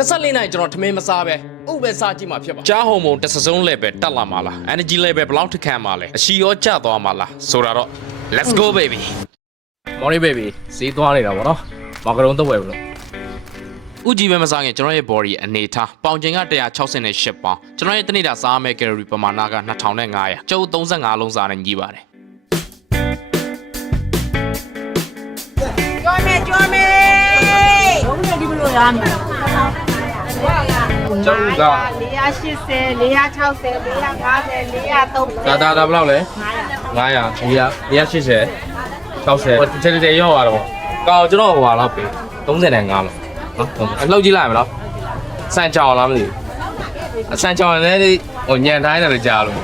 24နိုင်ကျွန်တော်ထမင်းမစားပဲဥပဲစားကြည့်မှာဖြစ်ပါကြားဟော်မုန်းတစ်စစုံး level တက်လာမှာလား energy level ဘယ်လောက်ထခံမှာလဲအရှိရောကျသွားမှာလားဆိုတာတော့ let's go baby morning baby ဈေးသွားနေတာဗောနော်မာကရုံတော့ဝယ်ဘူးလို့ ဥကြီးပဲမစားခင်ကျွန်တော်ရဲ့ body အနေထားပေါင်ချိန်က168ပေါင်ကျွန်တော်ရဲ့တနေ့တာစားမယ့် calorie ပမာဏက2500ကျုပ်35လုံးစားနဲ့ညီးပါတယ်ကျော်မေဘုံနဲ့ဒီဘလို့ရမယ်ကျောင်းက480 460 450 430ဒါဘယ်လောက်လဲ900 480 60ချက်ချက်ရောက်သွားတော့ကောင်းကျွန်တော်ဟိုပါတော့ပေး35လောက်နော်အလှုပ်ကြည့်လိုက်မလားစံချောင်းလားမသိဘူးစံချောင်းလည်းဟိုညံတိုင်းတယ်ကြားလို့ဟု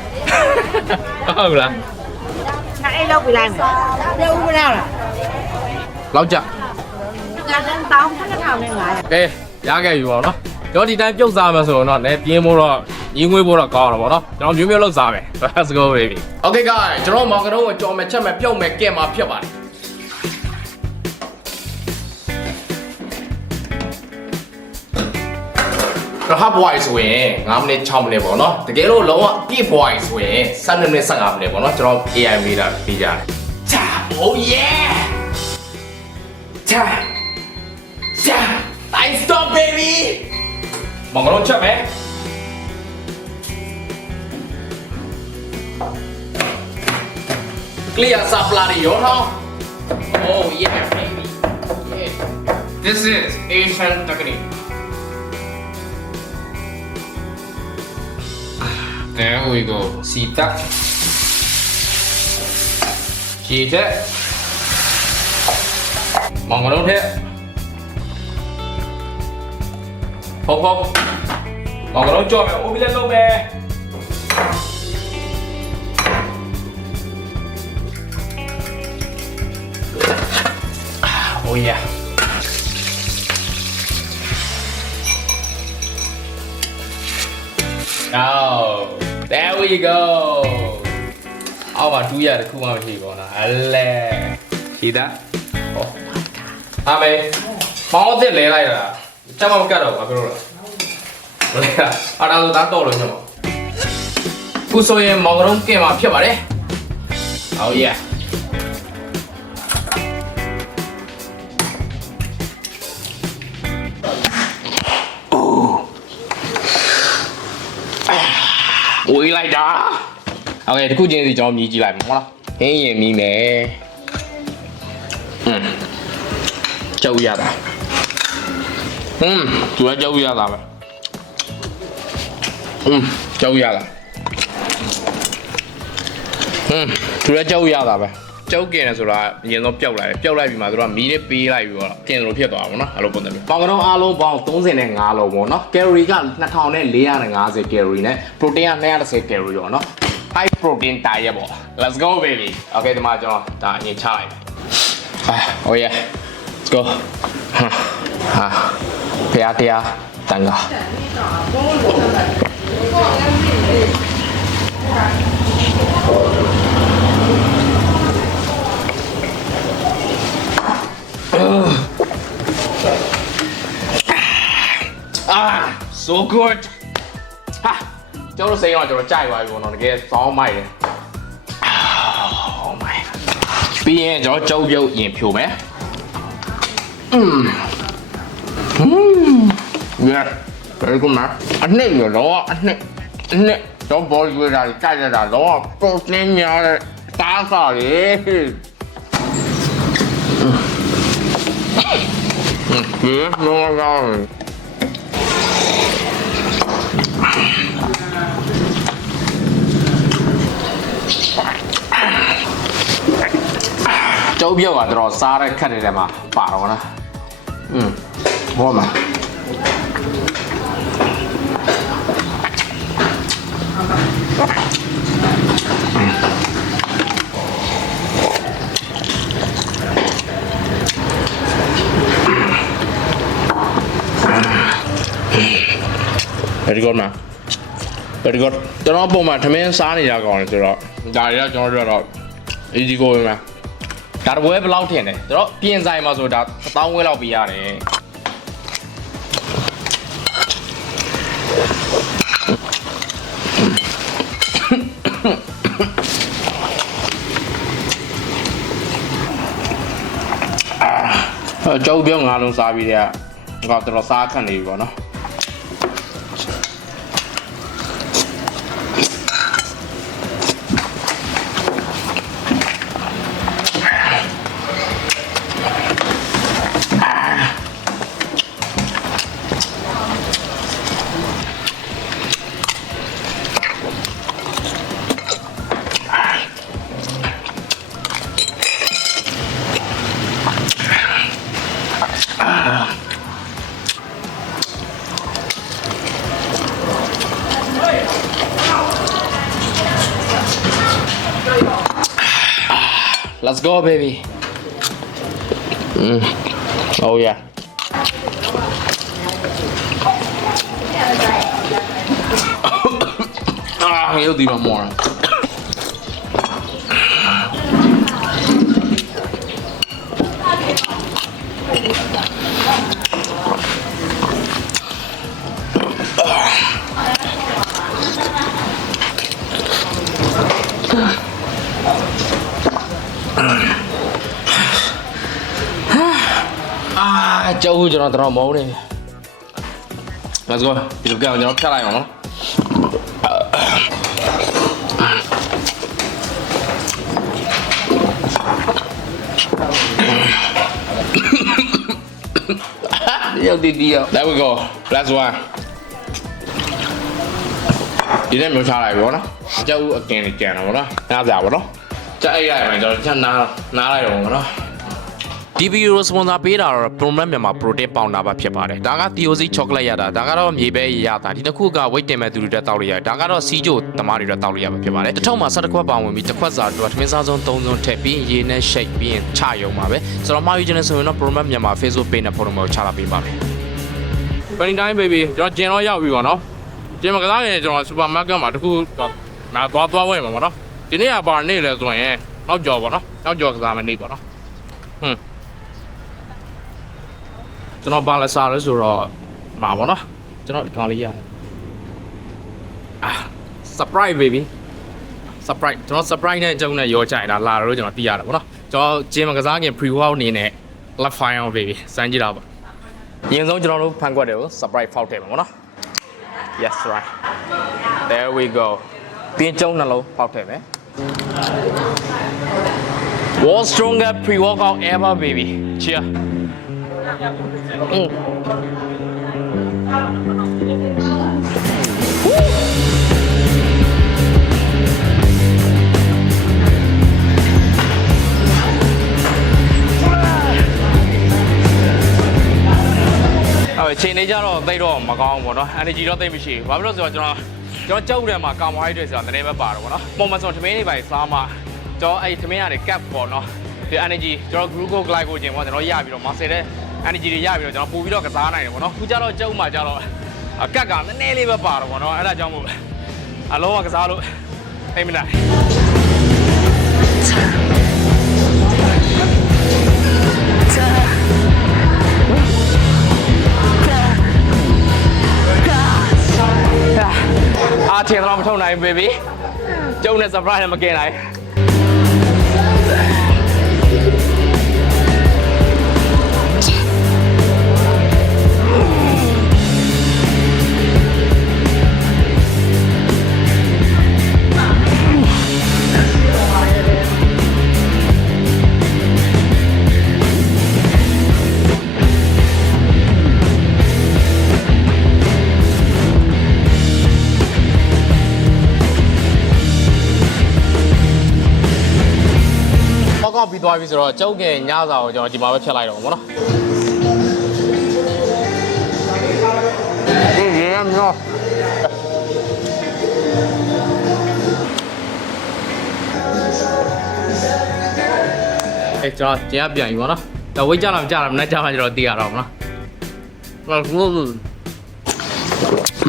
တ်လား အဲ့လောက်ပြလိုက်မယ်ပြုံးမလား လောက်ကြတောင်း1500 ကဲရခဲ့ပြီပေါ့နော်ကျွန်တော်ဒီတိုင်းပြုတ်စားမယ်ဆိုတော့လည်းပြင်းဖို့တော့ရင်းငွေဖို့တော့ကောင်းတာပေါ့နော်ကျွန်တော်မျိုးလောက်စားမယ် let's go baby okay guys ကျွန်တော်မောင်ကတော့ကြော်မယ်ချက်မယ်ပြုတ်မယ်ကဲမှာဖြစ်ပါတယ်half boil ဆိုရင်9မိနစ်6မိနစ်ပေါ့နော်တကယ်လို့လုံးဝပြည့် boil ဆိုရင်7မိနစ်15မိနစ်ပေါ့နော်ကျွန်တော် AI မေးတာပြီးကြတယ်ချာ oh yeah ချာI stop baby မောင်ကတော့ချက်မယ်clear supply ရောနော် oh yeah baby yeah. This is Asian technique There we go. See that? See that? Mong vào đâu thế? Hộp. Mong vào đâu cho mẹ ôm lên đâu mẹ? Oh yeah. Oh, there we go. အောက်မှာ2ရတခုမှမရှိဘူးနော်အလဲဒီသားဟောအမေမောင်းအစ်စ်လဲလိုက်တာချက်မကတ်တော့ဘာပြောလို့လဲလဲအားတော့သားတော့လို့ညမခုဆိုရင်မောင်ကလုံးကင်မှာဖြစ်ပါတယ် Oh yeahဝေးလိုက်တာโอเคတခုချင်းစီကျွန်တော်မြည်ကြည့်လိုက်ပါဟုတ်လားဟင်းရင်မြည်မယ်ကြောက်ရတာသူကကြောက်ရတာပဲကြောက်ရတာသူကကြောက်ရတာပဲကြောက်กินတယ်ဆိုတာအရင်ဆုံးပျောက်လိုက်တယ်ပျောက်လိုက်ပြီးမှသူကမီးနဲ့ပေးလိုက်ပြီးတော့กินလို့ဖြစ်သွားတာပေါ့နော်အဲ့လိုပုံစံမျိုးပေါင်ကတော့အားလုံးပေါင်း35လုံးပေါ့နော်ကယ်လီက2450ကယ်လီနဲ့ protein က210ကယ်လီပေါ့နော် high protein diet ပေါ့ let's go baby okay ဒီမှာကျွန်တော်ဒါအရင်ချလိုက်oh yeah let's go ဟာဖျားတရားတန်ခါso good ဟာကျွန်တော်စိတ်ရောကျွန်တော်ကြိုက်သွားပြီပေါ့နော်တကယ်စောင်းမိုက်တယ် oh my ပြီးရင်ကျွန်တော်ကြောက်ပြုတ်ရင်ဖြိုမယ်yeah very good man အနှစ်ရတော့အနှစ်တော့ဘောရွေးတာကြိုက်ရတာတော့ protein များတဲ့စားစားလေno no ကျုပ်ပြုတ်ကတော့စားတဲ့ခက်တဲ့မှာပါတော့နော်ဘောမှာvery good man very good ကျွန်တော်ပုံမှန်ထမင်းစားနေရကောင်းတယ်ဆိုတော့ဒါတွေကကျွန်တော်တို့ကတော့ easy go ပဲဒါတော့ဘယ်လောက်ထင်တယ်ကျွန်တော်ပြင်ဆိုင်မှာဆိုဒါ1000ဝဲလောက်ပေးရတယ် ကျုပ်ပြောငါလုံးစားပြီးတဲ့ကတော်တော်စားခန့်နေပြီပေါ့နော် Let's go, baby. Oh yeah. He'll do no more. Jauh cho nó tao máu đi. Let's go. Đi được cho nó cắt lại nó. There we go. Last one. Đi đến miếng xa lại bố nó. Jauh again này chèn nó. Ná giả bố nó. Chắc ai lại mày cho chân ná lại rồi nó. TV sponsor ပေးတာတော့ Program မြန်မာ protein powder ပါဖြစ်ပါတယ်ဒါက TOC chocolate ရတာဒါကတော့မြေပဲရတာဒီတစ်ခုက weight တင်မဲ့သူတွေတက်တောက်လို့ရတယ်ဒါကတော့စီးချိုသမားတွေတက်တောက်လို့ရမှာဖြစ်ပါတယ်တစ်ထုံမှာ12ခွက်ပေါင်ဝင်ပြီးတစ်ခွက်စာတော့ထမင်းစားစုံ3စုံထည့်ပြီးရေနဲ့ shake ပြီးရင်ချရုံပါပဲဆိုတော့မှာယူခြင်းနဲ့ဆိုရင်တော့ Program မြန်မာ Facebook page နဲ့ photo မှာချလာပေးပါမယ် Valentine baby ကျွန်တော်ကျင်တော့ရောက်ပြီပေါ့နော်ကျင်မကစားရင်ကျွန်တော် supermarket မှာတခုငါသွားဝယ်မှာပေါ့နော်ဒီနေ့ကဘာနေ့လဲဆိုရင်နောက်ကြော်ပေါ့နော်နောက်ကြော်ကစားမယ်နေ့ပေါ့နော်ကျွန်တော်ဘာလဲစားလဲဆိုတော့မှာပေါ့နော်ကျွန်တော်ဒီကောင်လေးရ surprise baby surprise ကျွန်တော် surprise နဲ့အကျုံးနဲ့ရောကြိုင်တာလာတော့ကျွန်တော်သိရတာပေါ့နော်ကျွန်တော်ဂျင်းမကစားခင် pre workout အနေနဲ့ left fire on baby စမ်းကြည့်တာပေါ့အရင်ဆုံးကျွန်တော်တို့ဖန်ခွက်တွေကို surprise ဖောက်ထည့်မှာပေါ့နော် yes right there we go ပြင်းကျုံးနှလုံးဖောက်ထည့်မယ် World stronger pre workout ever baby cheer ချိန်နေကြတော့သိတော့မကောင်းဘူးပေါ့နော် energy တော့သိမရှိဘူးဘာဖြစ်လို့ဆိုတော့ကျွန်တော်ကြောက်တယ်မှာ carbohydrate ဆိုတာနည်းနည်းပဲပါတော့ပေါ့နော်ပုံမှန်ဆိုထမင်းတွေပဲစားမှာကျွန်တော်အဲ့ထမင်းရတယ် cap ပေါ့နော်ဒီ energy ကျွန်တော် glucose glycogen ပေါ့ကျွန်တော်ရပြီးတော့ muscle တဲ့ energy တွေရပြီးတော့ကျွန်တော်ပို့ပြီးတော့ကစားနိုင်တယ်ပေါ့နော်ခုကျတော့ကြောက်မှကျတော့ကက်ကနည်းနည်းလေးပဲပါတော့ပေါ့နော်အဲ့ဒါကြောင့်မို့အလုံးဝကစားလို့သိမနိုင်အားထင်တော့မထုံနိုင်ဘူး baby ကျုံနဲ့ surprise နဲ့မကင်နိုင်ကောက်ပြီးသွားပြီဆိုတော့ကျုပ်ကညစာကိုကျွန်တော်ဒီမှာပဲဖြတ်လိုက်တော့ဗောနော်ရေရမြောကျွန်တော်ကျန်ပြန်ပြီဗောနော်တော့ဝိတ်ကြလားမကြလားမနဲ့ကြမှာကျွန်တော်သိရတော့ဗောနော်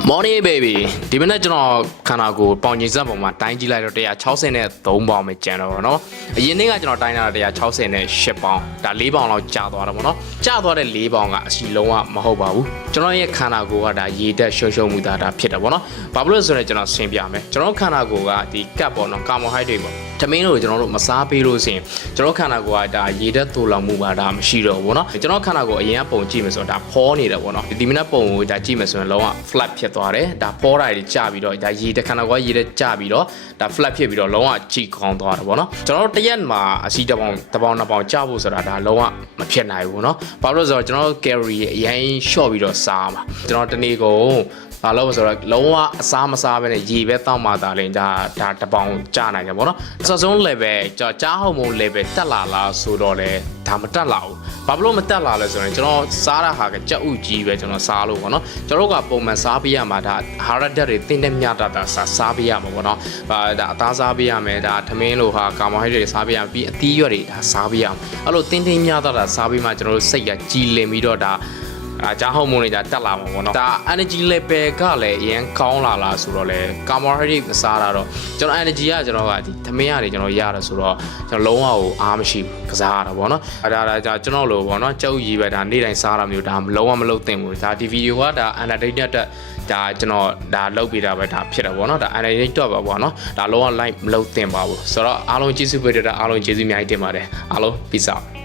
Morning baby ဒီမနေ့ကျွန်တော်ခန္ဓာကိုယ်ပေါင်ချိန်စက်ပုံမှာတိုင်းကြည့်လိုက်တော့163ပေါင်ပဲကျန်တော့ဗောနော်အရင်နေ့ကကျွန်တော်တိုင်းတာ168ပေါင်ဒါ4ပေါင်လောက်ကျသွားတာဗောနော်ကျသွားတဲ့4ပေါင်ကအစီလုံးဝမဟုတ်ပါဘူးကျွန်တော်ရဲ့ခန္ဓာကိုယ်ကဒါရေတက်ရှုံရှုံမှုဒါဖြစ်တယ်ဗောနော်ဘာဖြစ်လို့ဆိုတော့ကျွန်တော်ရှင်းပြမယ်ကျွန်တော်ခန္ဓာကိုယ်ကဒီကပ်ပေါ့နော်ကာဗွန်ဟိုက်ဒရိတ်ပေါ့ထမင်းတို့ကျွန်တော်တို့မစားပေးလို့ဆိုရင်ကျွန်တော်ခန္ဓာကိုယ်ကဒါရေတက်တူလောင်မှုပါဒါမရှိတော့ဘူးဗောနော်ကျွန်တော်ခန္ဓာကိုယ်အရင်ကပုံကြည့်မယ်ဆိုတော့ဒါဖောနေတယ်ဗောနော်ဒီမနက်ပုံကိုဒါကြည့်မယ်ဆိုရင်လုံးဝ flat ဖြစ်သွားတယ်ဒါဖောတာတွေကျပြီးတော့ဒါရေတခန္ဓာကိုယ်ရေတက်ကျပြီးတော့ဒါ flat ဖြစ်ပြီးတော့လုံးဝကြည့်ကောင်းသွားတယ်ဗောနော်ကျွန်တော်တို့တရက်မှာအစီတစ်ပေါင်နှစ်ပေါင်ကျဖို့ဆိုတာဒါလုံးဝမဖြစ်နိုင်ဘူးเนาะဘာလို့လဲဆိုတော့ကျွန်တော် calorie အရင် short ပြီးတော့စားမှာကျွန်တော်တနေ့ကုန်ဘာလို့ဆိုတော့လုံးဝအစားမစားဘဲနဲ့ရေပဲတောက်မှသာလင်ဒါတစ်ပေါင်ကျနိုင်တယ်ဗောနော်အစဆုံး level ကြားဟော်မုန်း level တက်လာလားဆိုတော့လေဒါမတက်လာဘူးဘာလို့မတက်လာလဲဆိုရင်ကျွန်တော်စားတာဟာကကြက်ဥကြီးပဲကျွန်တော်စားလို့ဗောနော်ကျွန်တော်ကပုံမှန်စားပေးရမှာဒါဟာရဓာတ်တွေတင်းတဲ့မြတာစားပေးရမှာဗောနော်ဒါအသားစားပေးရမယ်ဒါထမင်းလိုဟာကာဗွန်ဟိုက်ဒရိတ်စားပေးရပြီးအသီးရွက်တွေဒါစားပေးရမှာအဲ့လိုတင်းမြတာစားပေးမှကျွန်တော်တို့စိတ်ကကြည်လင်ပြီးတော့ဒါကြားဟော်မုန်းတွေဒါတက်လာမှာပေါ့နော်ဒါ energy level ကလည်းအရင်ကောင်းလာလားဆိုတော့လေ carbohydrate မစားတာတော့ကျွန်တော် energy ကကျွန်တော်ကဒီသမင်းရတယ်ကျွန်တော်ရတယ်ဆိုတော့ကျွန်တော်လုံးဝကိုအားမရှိဘူးကစားရတာပေါ့နော်ဒါကျွန်တော်လိုပေါ့နော်ကြောက်ကြီးပဲဒါနေ့တိုင်းစားတာမျိုးဒါလုံးဝမလုပ်သင့်ဘူးဒါဒီဗီဒီယိုကဒါ entertainment ဒါကျွန်တော်ဒါလုပ်ပေးတာပဲဒါဖြစ်တယ်ပေါ့နော်ဒါ entertainment တော့ပါပေါ့နော်ဒါလုံးဝ live မလုပ်သင့်ပါဘူးဆိုတော့အားလုံးကျေးဇူးပေးတဲ့အားလုံးကျေးဇူးအများကြီးတင်ပါတယ်အားလုံး peace out